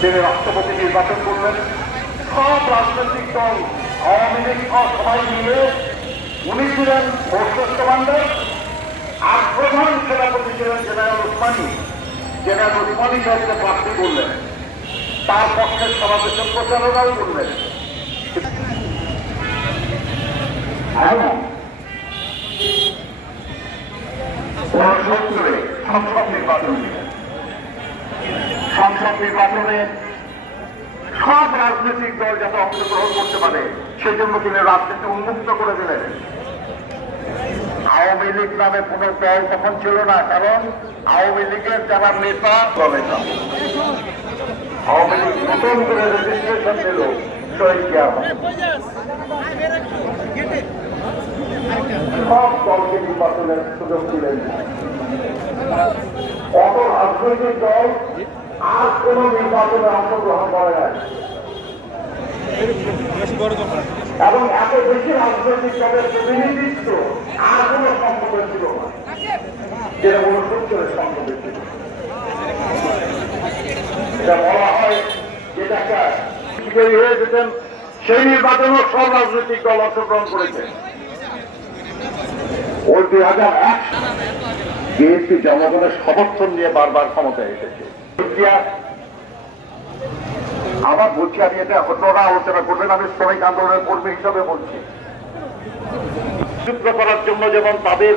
তিনি রাষ্ট্রপতি নির্বাচন করলেন। সব রাজনৈতিক দল আওয়ামী লীগ সবাই মিলে উনি ছিলেন ফোর্স কমান্ডার, আর প্রধান সেনাপতি ছিলেন জেনারেল ওসমানী। জেনারেল ওসমানী সাহেবকে প্রার্থী করলেন, তার পক্ষে সমাবেশের প্রচারণাও করলেন। সংসদ নির্বাচনে সব রাজনৈতিক দল যাতে অংশগ্রহণ করতে পারে সেজন্য তিনি রাজনীতি উন্মুক্ত করে দিলেন। আওয়ামী লীগ নামে কোন দল তখন ছিল না, কারণ আওয়ামী লীগের যারা নেতা আওয়ামী লীগ নতুন করে রেজিস্ট্রেশন দিল শহীদ জিয়া। সব দলকে নির্বাচনের সুযোগ দিলেন। অত রাজনৈতিক দল আর কোন নির্বাচনে অংশগ্রহণ করে নাই, এবং এত বেশি রাজনৈতিক দলের প্রতিনিধিত্ব আর কোন সংসদে ছিল না, যেটা কোন সূত্রের সংসদে ছিল। এটা বলা হয় যেটা একটা হয়ে যেতেন, সেই নির্বাচনেও সব রাজনৈতিক দল অংশগ্রহণ করেছে। ওই 2001 বিএনপি জনগণের সমর্থন নিয়ে বারবার ক্ষমতায় এসেছে। আমার বলছি, আমি এটা অন্যরা আলোচনা করবেন, আমি শ্রমিক আন্দোলনের কর্মী হিসাবে বলছি। যুদ্ধ করার জন্য যেমন তাদের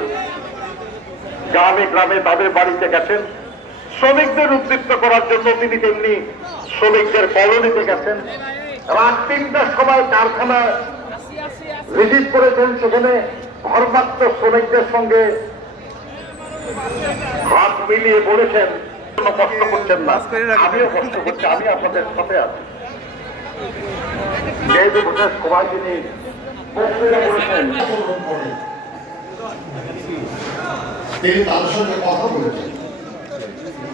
গ্রামে গ্রামে তাদের বাড়িতে গেছেন, শ্রমিকদের উদ্দীপ্ত করার জন্য তিনি তেমনি শ্রমিকদের কলোনিতে গেছেন। রাত 3টার সময় কারখানা ভিজিট করেছেন, সেখানে ঘরমাত্র শ্রমিকদের সঙ্গে হাত মিলিয়ে বলেছেন কষ্ট করছেন না, আমিও কষ্ট করছি, আমি আপনাদের সাথে আছি। এই যে সবাই তিনি বলেছেন, তিনি তাদের সঙ্গে কথা বলেছেন,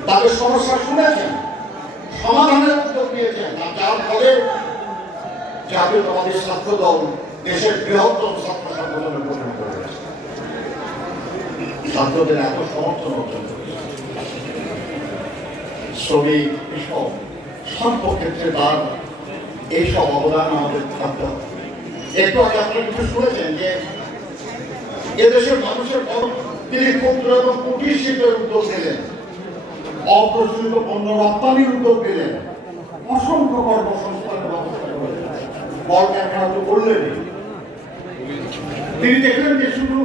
তাদের সমস্যা শুনেছেন, সমাধানের উদ্যোগ নিয়েছেন, যার ফলে জাতীয়তাবাদী ছাত্র দল দেশের বৃহত্তম ছাত্র সংগঠনে পরিণত হয়েছে। ছাত্রদের এত সমর্থন অর্জন করেছে। শ্রমিক, কৃষক সর্বক্ষেত্রে তার এইসব অবদান আমাদের থাকতে হবে। একটু আগে আপনারা কিছু শুনেছেন যে এদেশের মানুষের তিনি ক্ষুদ্র এবং কুটির শিল্পের উদ্যোগ নিলেন, অপ্রচলিত পণ্য রপ্তানির উদ্যোগ নিলেন, অসংখ্য কর্মসংস্থানের ব্যবস্থা করেন। কলকারখানা তো করলেনই। তিনি দেখলেন যে শুধু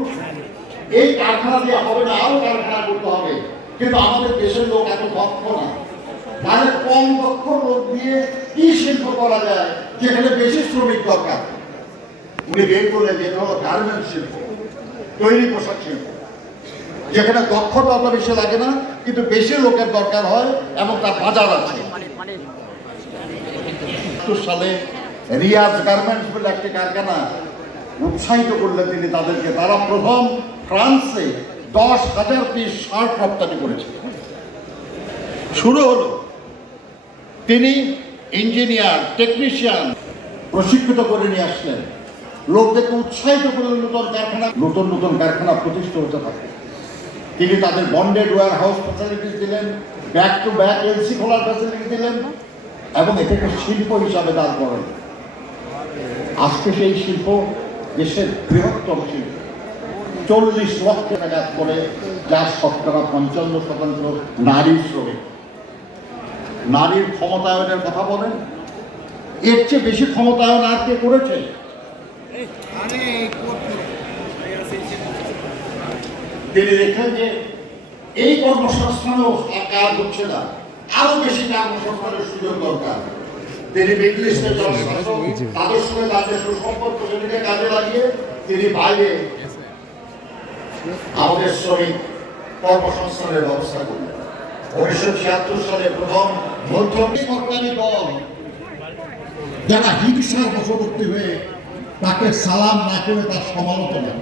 এই কারখানা দিয়ে হবে না, আরো কারখানা করতে হবে, কিন্তু আমাদের দেশের লোক এত দক্ষ না। মানে কম দক্ষ লোক দিয়ে কি শিল্প করা যায় যেখানে বেশি শ্রমিক দরকার। উনি বের করলেন যেটা হলো গার্মেন্ট শিল্প, তৈরি পোশাক শিল্প, যেখানে দক্ষতা অত বেশি লাগে না কিন্তু বেশি লোকের দরকার হয় এবং তার বাজার আছে। সালে রিয়াজ গার্মেন্টস বলে একটি কারখানা উৎসাহিত করলেন তিনি তাদেরকে। তারা প্রথম ফ্রান্সে 10,000 পিস শার্ট রপ্তানি করেছে। শুরু হলো, তিনি ইঞ্জিনিয়ার, টেকনিশিয়ান প্রশিক্ষিত করে নিয়ে আসলেন, লোকদেরকে উৎসাহিত করলেন নতুন নতুন কারখানা প্রতিষ্ঠা হতে থাকে। তিনি তাদের বন্ডেড ওয়্যার হাউস ফ্যাসিলিটিস দিলেন, ব্যাক টু ব্যাক এলসি খোলার ফ্যাসিলিটি দিলেন, এবং এটাকে শিল্প হিসাবে দাঁড় করেন। আজকে সেই শিল্প দেশের বৃহত্তম শিল্প, 40 লক্ষ টাকা করে, যার 55% নারী শ্রমিক। নারীর ক্ষমতায়নের কথা বলেন, এর চেয়ে বেশি ক্ষমতায়ন আর কে করেছে? তিনি দেখেন যে এই কর্মসংস্থানও কাজ হচ্ছে না, আরো বেশি কর্মসংস্থানের সুযোগ দরকার। তিনি মিডল ইস্টের জনশাসক, তাদের সঙ্গে তাদের সুসম্পর্ক সেটিকে কাজে লাগিয়ে তিনি বাইরে আমাদের শ্রমিক কর্মসংস্থানের ব্যবস্থা করলেন। 1976 সালে প্রথম মধ্যমী দল যারা হিংসার বশবর্তী হয়ে তাকে সালাম না করে তার সমালোচনা